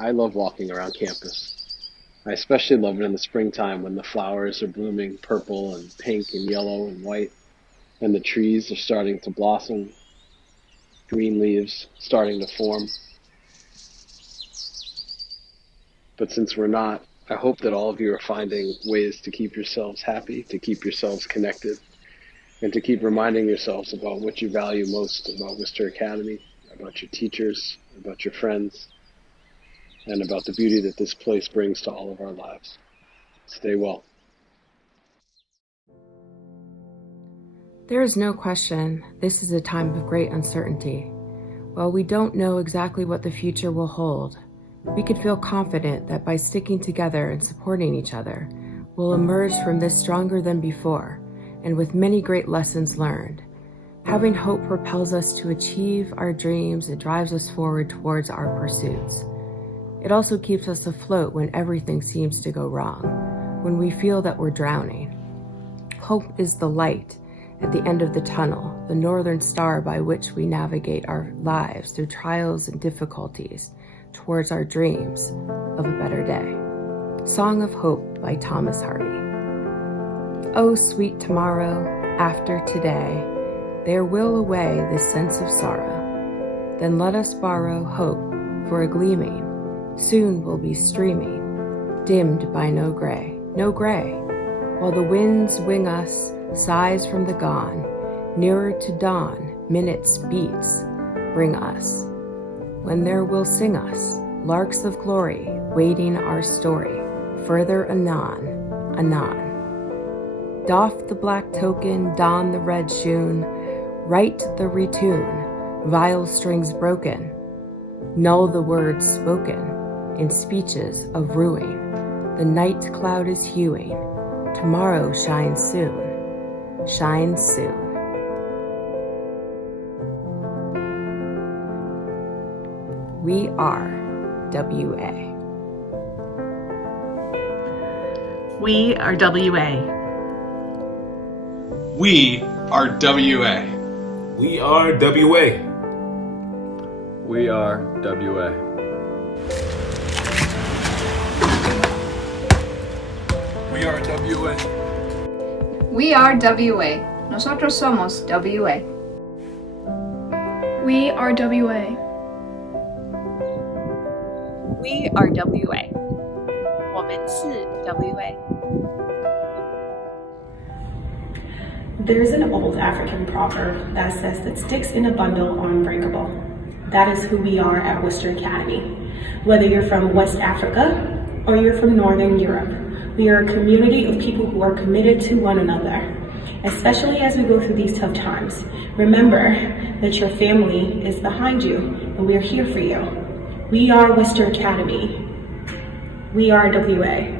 I love walking around campus. I especially love it in the springtime when the flowers are blooming purple and pink and yellow and white, and the trees are starting to blossom, green leaves starting to form. But since we're not, I hope that all of you are finding ways to keep yourselves happy, to keep yourselves connected, and to keep reminding yourselves about what you value most about Worcester Academy, about your teachers, about your friends, and about the beauty that this place brings to all of our lives. Stay well. There is no question this is a time of great uncertainty. While we don't know exactly what the future will hold, we could feel confident that by sticking together and supporting each other, we'll emerge from this stronger than before, and with many great lessons learned. Having hope propels us to achieve our dreams and drives us forward towards our pursuits. It also keeps us afloat when everything seems to go wrong, when we feel that we're drowning. Hope is the light at the end of the tunnel, the northern star by which we navigate our lives through trials and difficulties towards our dreams of a better day. Song of Hope by Thomas Hardy. Oh, sweet tomorrow, after today, there will away this sense of sorrow. Then let us borrow hope for a gleaming. Soon we'll be streaming, dimmed by no gray, while the winds wing us, sighs from the gone, nearer to dawn, minutes, beats, bring us. When there will sing us, larks of glory, waiting our story, further anon. Doff the black token, don the red shoon, write the retune, viol strings broken, null the words spoken, in speeches of ruing. The night cloud is hewing, tomorrow shines soon. We are WA. We are WA. We are WA. We are WA. We are WA. We are WA. We are WA. Nosotros somos WA. We are WA. We are WA. 我们是 WA. There's an old African proverb that says that sticks in a bundle are unbreakable. That is who we are at Worcester Academy. Whether you're from West Africa or you're from Northern Europe, we are a community of people who are committed to one another, especially as we go through these tough times. Remember that your family is behind you and we are here for you. We are Worcester Academy. We are WA.